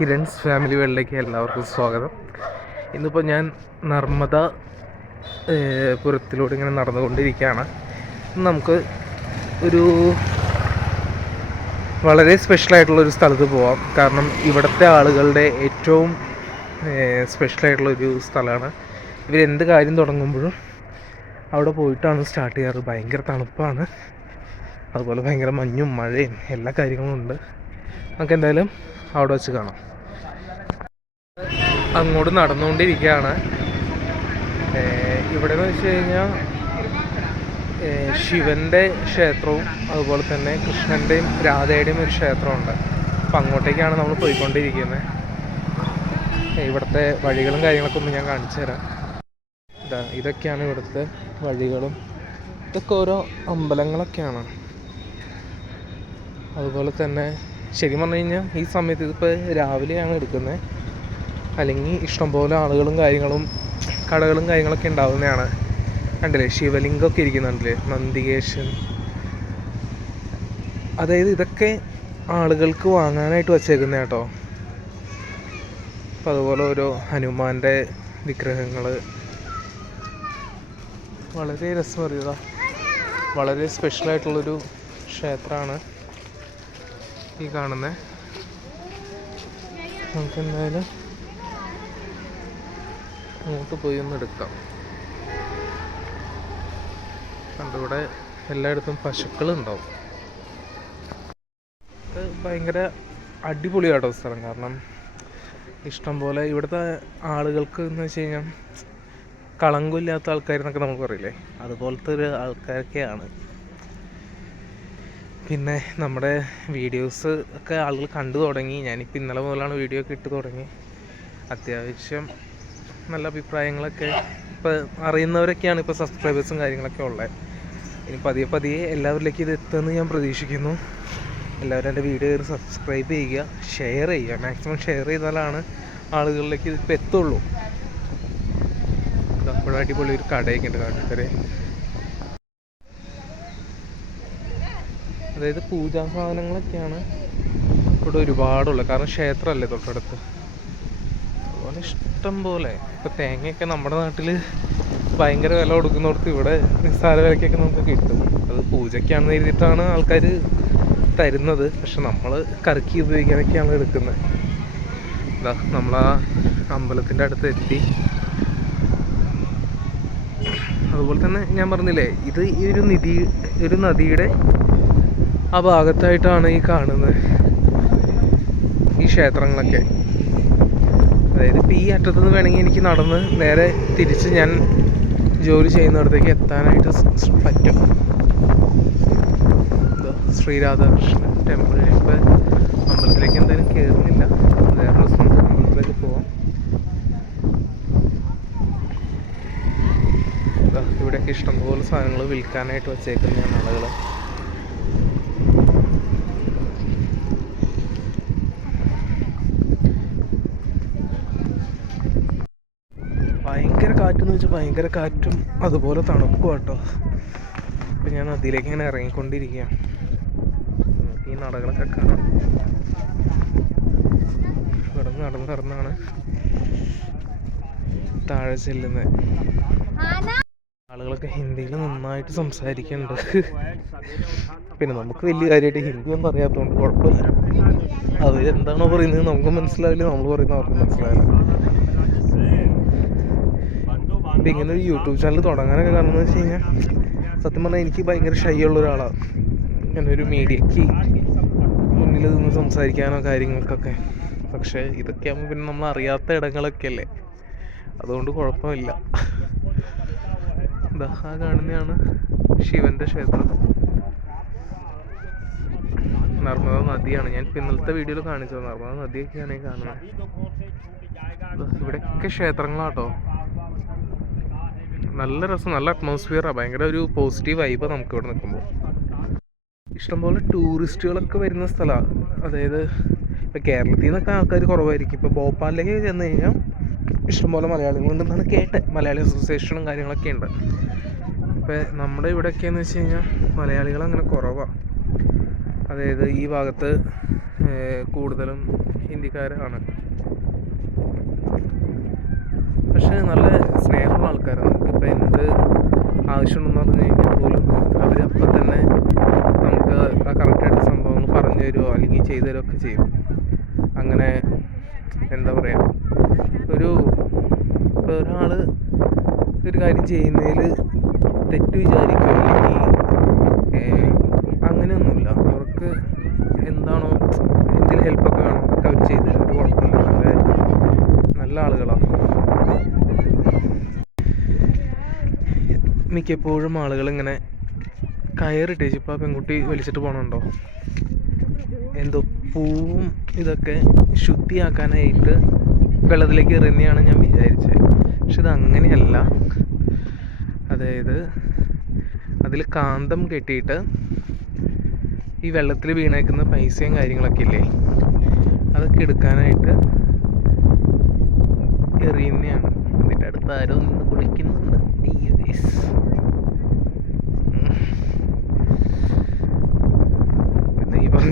Kirans family വേൾഡിലേക്ക് എല്ലാവർക്കും സ്വാഗതം. ഇന്നിപ്പോൾ ഞാൻ നർമ്മദ പുരത്തിലൂടെ ഇങ്ങനെ നടന്നുകൊണ്ടിരിക്കുകയാണ്. നമുക്ക് ഒരു വളരെ ഒരു സ്ഥലത്ത് പോവാം. കാരണം ഇവിടുത്തെ ആളുകളുടെ ഏറ്റവും സ്പെഷ്യൽ ആയിട്ടുള്ളൊരു സ്ഥലമാണ്. ഇവരെന്ത് കാര്യം തുടങ്ങുമ്പോഴും അവിടെ പോയിട്ടാണ് സ്റ്റാർട്ട് ചെയ്യാറ്. ഭയങ്കര തണുപ്പാണ്. അതുപോലെ ഭയങ്കര മഞ്ഞും മഴയും എല്ലാ കാര്യങ്ങളും ഉണ്ട്. നമുക്ക് എന്തായാലും അവിടെ വെച്ച് കാണാം. അങ്ങോട്ട് നടന്നുകൊണ്ടിരിക്കുകയാണ്. ഇവിടെ എന്ന് വെച്ച് കഴിഞ്ഞാൽ ശിവന്റെ ക്ഷേത്രവും അതുപോലെ തന്നെ കൃഷ്ണന്റെയും രാധയുടെയും ഒരു ക്ഷേത്രമുണ്ട്. അപ്പം അങ്ങോട്ടേക്കാണ് നമ്മൾ പോയിക്കൊണ്ടിരിക്കുന്നത് ഇവിടുത്തെ വഴികളും കാര്യങ്ങളൊക്കെ ഒന്ന് ഞാൻ കാണിച്ചു തരാം. ഇതാ ഇതൊക്കെയാണ് ഇവിടുത്തെ വഴികളും. ഇതൊക്കെ ഓരോ അമ്പലങ്ങളൊക്കെയാണ്. അതുപോലെ തന്നെ ശരിക്കും പറഞ്ഞു കഴിഞ്ഞാൽ ഈ സമയത്ത് ഇതിപ്പോൾ രാവിലെയാണ് എടുക്കുന്നത് അല്ലെങ്കിൽ ഇഷ്ടംപോലെ ആളുകളും കാര്യങ്ങളും കടകളും കാര്യങ്ങളൊക്കെ ഉണ്ടാവുന്നതാണ്. കണ്ടില്ലേ? ശിവലിംഗമൊക്കെ ഇരിക്കുന്നുണ്ടല്ലേ? നന്ദികേശൻ. അതായത് ഇതൊക്കെ ആളുകൾക്ക് വാങ്ങാനായിട്ട് വച്ചേക്കുന്ന കേട്ടോ. അപ്പം അതുപോലെ ഓരോ ഹനുമാന്റെ വിഗ്രഹങ്ങൾ വളരെ രസമറിയതാ. വളരെ സ്പെഷ്യലായിട്ടുള്ളൊരു ക്ഷേത്രമാണ് ഈ കാണുന്നത് നമുക്ക് എന്തായാലും അങ്ങോട്ട് പോയി ഒന്ന് എടുക്കാം. കണ്ടിവിടെ എല്ലായിടത്തും പശുക്കളുണ്ടാവും. ഭയങ്കര അടിപൊളിയാട്ടോ സ്ഥലം. കാരണം ഇഷ്ടംപോലെ ഇവിടുത്തെ ആളുകൾക്ക് എന്ന് വെച്ച് കഴിഞ്ഞാൽ കളങ്കമില്ലാത്ത ആൾക്കാരെന്നൊക്കെ നമുക്ക് പറയില്ലേ അതുപോലത്തെ ഒരു ആൾക്കാരൊക്കെയാണ്. പിന്നെ നമ്മുടെ വീഡിയോസ് ഒക്കെ ആളുകൾ കണ്ടു തുടങ്ങി. ഞാനിപ്പോൾ ഇന്നലെ മുതലാണ് വീഡിയോ ഒക്കെ ഇട്ട് തുടങ്ങി. അത്യാവശ്യം നല്ല അഭിപ്രായങ്ങളൊക്കെ ഇപ്പോൾ അറിയുന്നവരൊക്കെയാണ് ഇപ്പോൾ സബ്സ്ക്രൈബേഴ്സും കാര്യങ്ങളൊക്കെ ഉള്ളത് ഇനി പതിയെ പതിയെ എല്ലാവരിലേക്കും ഇത് എത്തുമെന്ന് ഞാൻ പ്രതീക്ഷിക്കുന്നു. എല്ലാവരും എന്റെ വീഡിയോ കയറി സബ്സ്ക്രൈബ് ചെയ്യുക ഷെയർ ചെയ്യുക. മാക്സിമം ഷെയർ ചെയ്താലാണ് ആളുകളിലേക്ക് ഇതിപ്പോൾ എത്തുള്ളൂ. അപ്പോഴും അടിപൊളി ഒരു കടയൊക്കെ ഉണ്ട് കാട്ടിത്തരെ അതായത് പൂജാ സാധനങ്ങളൊക്കെയാണ് ഇവിടെ ഒരുപാടുള്ളത് കാരണം ക്ഷേത്രമല്ലേ തൊട്ടടുത്ത്? അതുപോലെ ഇഷ്ടം പോലെ. ഇപ്പോൾ തേങ്ങയൊക്കെ നമ്മുടെ നാട്ടിൽ ഭയങ്കര വില കൊടുക്കുന്നിടത്ത് ഇവിടെ നിസ്സാര വിലക്കൊക്കെ നമുക്ക് കിട്ടും. അത് പൂജയ്ക്കാണെന്ന് എഴുതിയിട്ടാണ് ആൾക്കാർ തരുന്നത്. പക്ഷെ നമ്മൾ കറക്കി ഉപയോഗിക്കാനൊക്കെയാണ് എടുക്കുന്നത്. ഇതാ നമ്മളാ അമ്പലത്തിന്റെ അടുത്ത് എത്തി. അതുപോലെ തന്നെ ഞാൻ പറഞ്ഞില്ലേ ഇത് ഈ ഒരു നിധി ഒരു നദിയുടെ ആ ഭാഗത്തായിട്ടാണ് ഈ കാണുന്നത്. ഈ ക്ഷേത്രങ്ങളൊക്കെ. അതായത് ഇപ്പം ഈ അറ്റത്തുനിന്ന് വേണമെങ്കിൽ എനിക്ക് നടന്ന് നേരെ തിരിച്ച് ഞാൻ ജോലി ചെയ്യുന്നിടത്തേക്ക് എത്താനായിട്ട് പറ്റും. ഇതാ ശ്രീരാധാകൃഷ്ണൻ ടെമ്പിൾ ഇപ്പം അമ്പലത്തിലേക്ക് എന്തായാലും കയറുന്നില്ല വേറെ സ്ഥലത്ത് അമ്പലത്തിലേക്ക് പോവാം. ഇവിടെയൊക്കെ ഇഷ്ടംപോലെ സാധനങ്ങൾ വിൽക്കാനായിട്ട് വച്ചേക്കുന്നതാണ് ആളുകൾ ഭയങ്കര കാറ്റെന്ന് വെച്ചാൽ ഭയങ്കര കാറ്റും അതുപോലെ തണുപ്പും കേട്ടോ അപ്പം ഞാൻ നദിയിലേക്ക് ഇങ്ങനെ ഇറങ്ങിക്കൊണ്ടിരിക്കുകയാണ് ഈ നടകളൊക്കെ കാണാം. ഇവിടെ നടന്ന് നടന്നാണ് താഴെ ചെല്ലുന്നത് ആളുകളൊക്കെ ഹിന്ദിയിൽ നന്നായിട്ട് സംസാരിക്കുന്നുണ്ട് പിന്നെ നമുക്ക് വലിയ കാര്യമായിട്ട് ഹിന്ദി ഒന്നും അറിയാത്തതുകൊണ്ട് കുഴപ്പമില്ല. അവരെന്താണോ പറയുന്നത് നമുക്ക് മനസ്സിലാവില്ല നമ്മൾ പറയുന്നത് അവർക്ക് മനസ്സിലാവില്ല. ഇപ്പം ഇങ്ങനെ ഒരു യൂട്യൂബ് ചാനൽ തുടങ്ങാനൊക്കെ കാരണം എന്ന് വെച്ച് കഴിഞ്ഞാൽ സത്യം പറഞ്ഞാൽ എനിക്ക് ഭയങ്കര ഷൈ ഉള്ള ഒരാളാണ്. ഇങ്ങനെ ഒരു മീഡിയക്ക് മുന്നിൽ നിന്ന് സംസാരിക്കാനോ കാര്യങ്ങൾക്കൊക്കെ. പക്ഷേ ഇതൊക്കെ ആകുമ്പോൾ പിന്നെ നമ്മൾ അറിയാത്ത ഇടങ്ങളൊക്കെ അല്ലേ? അതുകൊണ്ട് കുഴപ്പമില്ല. ദാ ആ കാണുന്നതാണ് ശിവന്റെ ക്ഷേത്രം. നർമ്മദ നദിയാണ്. ഞാൻ പിന്നലത്തെ വീഡിയോയിൽ കാണിച്ചത്. നർമ്മദ നദിയൊക്കെയാണ് ഈ കാണുന്നത്. ഇവിടെയൊക്കെ ക്ഷേത്രങ്ങളാട്ടോ. നല്ല രസം നല്ല അറ്റ്മോസ്ഫിയറാണ് ഭയങ്കര ഒരു പോസിറ്റീവ് വൈബ് നമുക്ക് ഇവിടെ നിൽക്കുമ്പോൾ. ഇഷ്ടംപോലെ ടൂറിസ്റ്റുകളൊക്കെ വരുന്ന സ്ഥലമാണ് അതായത് ഇപ്പോൾ കേരളത്തിൽ നിന്നൊക്കെ ആൾക്കാർ കുറവായിരിക്കും. ഇപ്പോൾ ഭോപ്പാലിലേക്ക് ചെന്ന് കഴിഞ്ഞാൽ ഇഷ്ടംപോലെ മലയാളികളുണ്ടെന്നാണ് കേട്ടത് മലയാളി അസോസിയേഷനും കാര്യങ്ങളൊക്കെ ഉണ്ട്. ഇപ്പോൾ നമ്മുടെ ഇവിടെയൊക്കെയെന്ന് വെച്ച് കഴിഞ്ഞാൽ മലയാളികൾ അങ്ങനെ കുറവാണ് അതായത് ഈ ഭാഗത്ത് കൂടുതലും ഹിന്ദിക്കാരാണ്. പക്ഷേ നല്ല സ്നേഹമുള്ള ആൾക്കാരാണ്. നമുക്കിപ്പോൾ എന്ത് ആവശ്യമുണ്ടെന്ന് പറഞ്ഞു കഴിഞ്ഞാൽ പോലും അവരപ്പം തന്നെ നമുക്ക് ആ കറക്റ്റായിട്ട് സംഭവങ്ങൾ പറഞ്ഞു തരുമോ അല്ലെങ്കിൽ ചെയ്തു ഒക്കെ ചെയ്യും. അങ്ങനെ എന്താ പറയുക ഒരു ഇപ്പോൾ ഒരാൾ ഒരു കാര്യം ചെയ്യുന്നതിൽ തെറ്റ് വിചാരിക്കുക അല്ലെങ്കിൽ അങ്ങനെയൊന്നുമില്ല. അവർക്ക് എന്താണോ എന്തെങ്കിലും ഹെൽപ്പൊക്കെ വേണം അതൊക്കെ അവർ ചെയ്തു തരും ഒരു കുഴപ്പമില്ല നല്ല നല്ല ആളുകളാണ് മിക്കപ്പോഴും ആളുകൾ ഇങ്ങനെ കയറിട്ടേച്ച് ഇപ്പോൾ ആ പെൺകുട്ടി വലിച്ചിട്ട് പോകണുണ്ടോ എന്തോ പൂവും ഇതൊക്കെ ശുദ്ധിയാക്കാനായിട്ട് വെള്ളത്തിലേക്ക് എറിയുന്നതാണ് ഞാൻ വിചാരിച്ചത് പക്ഷെ ഇത് അങ്ങനെയല്ല. അതായത് അതിൽ കാന്തം കെട്ടിയിട്ട് ഈ വെള്ളത്തിൽ വീണേക്കുന്ന പൈസയും കാര്യങ്ങളൊക്കെ ഇല്ലേ? അതൊക്കെ എടുക്കാനായിട്ട് എറിയുന്നതാണ്. എന്നിട്ട് അടുത്ത് ആരോ നിന്ന് കുളിക്കുന്നുണ്ട്. അയ്യോ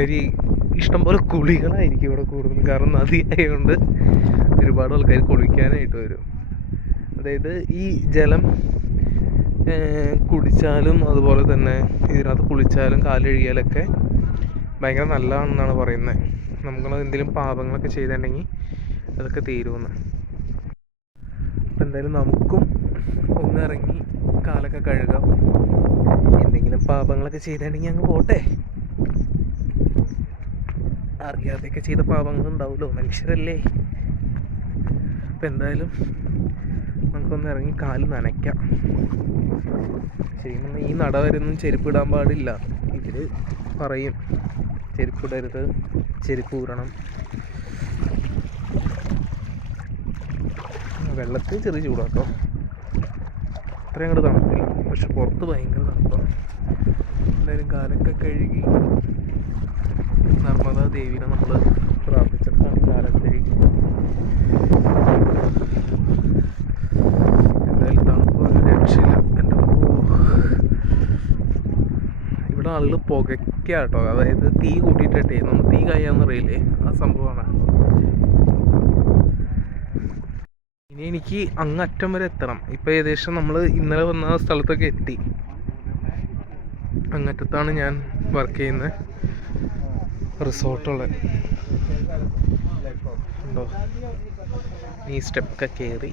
ഒരു ഇഷ്ടംപോലെ കുളികളായിരിക്കും ഇവിടെ കൂടുതൽ കാരണം നദി ആയതുകൊണ്ട് ഒരുപാട് ആൾക്കാർ കുളിക്കാനായിട്ട് വരും. അതായത് ഈ ജലം കുടിച്ചാലും അതുപോലെ തന്നെ ഇതിനകത്ത് കുളിച്ചാലും കാൽ കഴുകിയാലൊക്കെ ഭയങ്കര നല്ലതാണെന്നാണ് പറയുന്നത് നമ്മൾ എന്തെങ്കിലും പാപങ്ങളൊക്കെ ചെയ്തിട്ടുണ്ടെങ്കിൽ അതൊക്കെ തീരുമെന്ന്. അപ്പം എന്തായാലും നമുക്കും ഒന്നിറങ്ങി കാലൊക്കെ കഴുകാം. എന്തെങ്കിലും പാപങ്ങളൊക്കെ ചെയ്തിട്ടുണ്ടെങ്കിൽ അങ്ങ് പോട്ടെ. അറിയാതെയൊക്കെ ചെയ്ത പാപങ്ങൾ ഉണ്ടാവുമല്ലോ. മനുഷ്യരല്ലേ? അപ്പം എന്തായാലും നമുക്കൊന്ന് ഇറങ്ങി കാൽ നനയ്ക്കാം. ശരിക്കും ഈ നട വരെയൊന്നും ചെരുപ്പിടാൻ പാടില്ല. ഇതിൽ പറയും ചെരുപ്പിടരുത് ചെരുപ്പ് ഊരണം. വെള്ളത്തിൽ ചെറിയ ചൂടാട്ടോ. അത്രയും അങ്ങോട്ട് തണുപ്പില്ല. പക്ഷെ പുറത്ത് ഭയങ്കര തണുപ്പാണ്. എന്തായാലും കാലൊക്കെ കഴുകി നർമ്മദാ ദേവിനെ നമ്മൾ പ്രാർത്ഥിച്ചിട്ടാണ് കാലം കഴുകി എന്തായാലും തണുപ്പ് ഒരു രക്ഷയില്ല. എന്റെ. ഇവിടെ ആളുകൾ പുകയ്ക്കാട്ടോ. അതായത് തീ കൂട്ടിയിട്ടേ നമ്മൾ തീ കഴിയാന്നറിയില്ലേ ആ സംഭവമാണ്. ഇനി എനിക്ക് അങ്ങറ്റം വരെ എത്തണം. ഇപ്പൊ ഏകദേശം നമ്മൾ ഇന്നലെ വന്ന സ്ഥലത്തൊക്കെ എത്തി. അങ്ങറ്റത്താണ് ഞാൻ വർക്ക് ചെയ്യുന്നത്. റിസോർട്ടുള്ളത് ഉണ്ടോ? ഈ സ്റ്റെപ്പൊക്കെ കയറി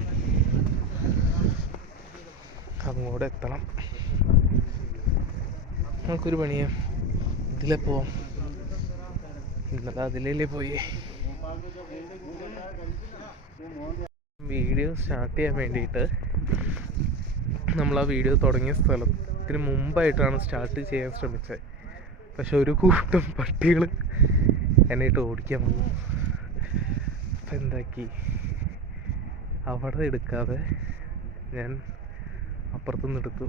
അങ്ങോട്ട് എത്തണം. നമുക്കൊരു പണിയാം. ഇതിലെ പോവാം. ഇന്നലെ അതിലല്ലേ പോയി. വീഡിയോ സ്റ്റാർട്ട് ചെയ്യാൻ വേണ്ടിയിട്ട് നമ്മൾ ആ വീഡിയോ തുടങ്ങിയ സ്ഥലത്തിന് മുമ്പായിട്ടാണ് സ്റ്റാർട്ട് ചെയ്യാൻ ശ്രമിച്ചത്. പക്ഷെ ഒരു കൂട്ടം പട്ടികൾ എന്നെ ഇട്ട് ഓടിക്കാൻ വന്നു. അപ്പം എന്താക്കി? അവിടെ എടുക്കാതെ ഞാൻ അപ്പുറത്തുനിന്ന് എടുത്തു.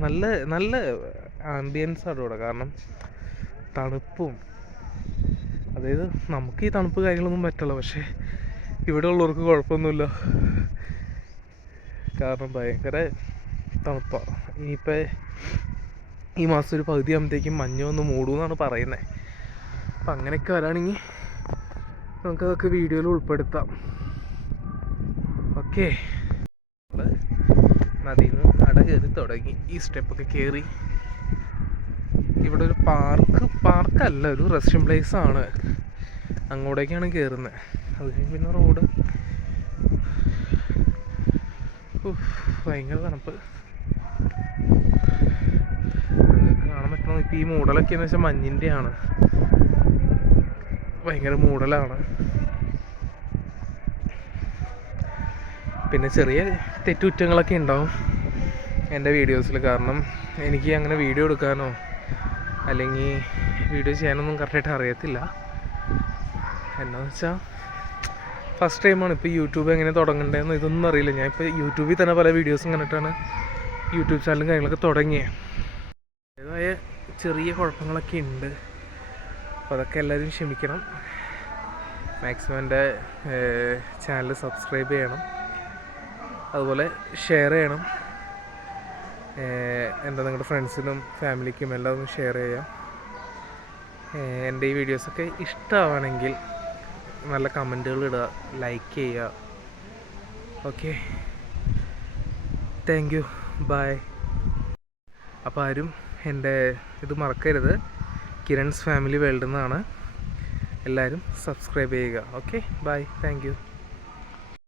നല്ല നല്ല ആംബിയൻസ് ആണ് ഇവിടെ. കാരണം തണുപ്പും അതായത് നമുക്ക് ഈ തണുപ്പ് കാര്യങ്ങളൊന്നും പറ്റില്ല. പക്ഷേ ഇവിടെ ഉള്ളവർക്ക് കുഴപ്പമൊന്നുമില്ല. കാരണം ഭയങ്കര തണുപ്പാണ് ഇനിയിപ്പോൾ ഈ മാസം ഒരു പകുതി ആകുമ്പോഴത്തേക്കും മഞ്ഞ് വന്ന് മൂടുമെന്നാണ് പറയുന്നത് അപ്പം അങ്ങനെയൊക്കെ വരാണെങ്കിൽ നമുക്കതൊക്കെ വീഡിയോയിൽ ഉൾപ്പെടുത്താം. ഓക്കെ. നദിയിൽ നിന്ന് നട കയറി തുടങ്ങി. ഈ സ്റ്റെപ്പൊക്കെ കയറി ഇവിടെ ഒരു പാർക്ക്. പാർക്കല്ല ഒരു റെസ്റ്റിംഗ് പ്ലേസ് ആണ്. അങ്ങോട്ടേക്കാണ് കയറുന്നത് അത് കഴിഞ്ഞ് പിന്നെ റോഡ്. ഭയങ്കര തണുപ്പ്. നിങ്ങൾക്ക് കാണാൻ പറ്റണം ഇപ്പം ഈ മൂടലൊക്കെ എന്ന് വെച്ചാൽ മഞ്ഞിന്റെയാണ് ഭയങ്കര മൂടലാണ്. പിന്നെ ചെറിയ തെറ്റുകുറ്റങ്ങളൊക്കെ ഉണ്ടാവും എന്റെ വീഡിയോസിൽ. കാരണം എനിക്ക് അങ്ങനെ വീഡിയോ എടുക്കാനോ അല്ലെങ്കിൽ വീഡിയോ ചെയ്യാനൊന്നും കറക്റ്റായിട്ട് അറിയത്തില്ല. എന്നാന്ന് വെച്ചാൽ ഫസ്റ്റ് ടൈമാണ് ഇപ്പോൾ യൂട്യൂബ് എങ്ങനെ തുടങ്ങണ്ടതെന്ന് ഇതൊന്നും അറിയില്ല. ഞാൻ ഇപ്പോൾ യൂട്യൂബിൽ തന്നെ പല വീഡിയോസും കണ്ടിട്ടാണ് യൂട്യൂബ് ചാനലും കാര്യങ്ങളൊക്കെ തുടങ്ങിയത് അതിന്റേതായ ചെറിയ കുഴപ്പങ്ങളൊക്കെ ഉണ്ട്. അപ്പോൾ അതൊക്കെ എല്ലാവരും ക്ഷമിക്കണം. മാക്സിമം എന്റെ ചാനൽ സബ്സ്ക്രൈബ് ചെയ്യണം. അതുപോലെ ഷെയർ ചെയ്യണം. എന്താ നിങ്ങളുടെ ഫ്രണ്ട്സിനും ഫാമിലിക്കും എല്ലാം ഒന്ന് ഷെയർ ചെയ്യാം. എന്റെ ഈ വീഡിയോസൊക്കെ ഇഷ്ടമാണെങ്കിൽ നല്ല കമന്റുകൾ ഇടുക ലൈക്ക് ചെയ്യുക. ഓക്കെ താങ്ക് യു ബായ് അപ്പോൾ ആരും എന്റെ ഇത് മറക്കരുത്. കിരൺസ് ഫാമിലി വേൾഡ് എന്നാണ് എല്ലാവരും സബ്സ്ക്രൈബ് ചെയ്യുക. ഓക്കെ? ബൈ. താങ്ക്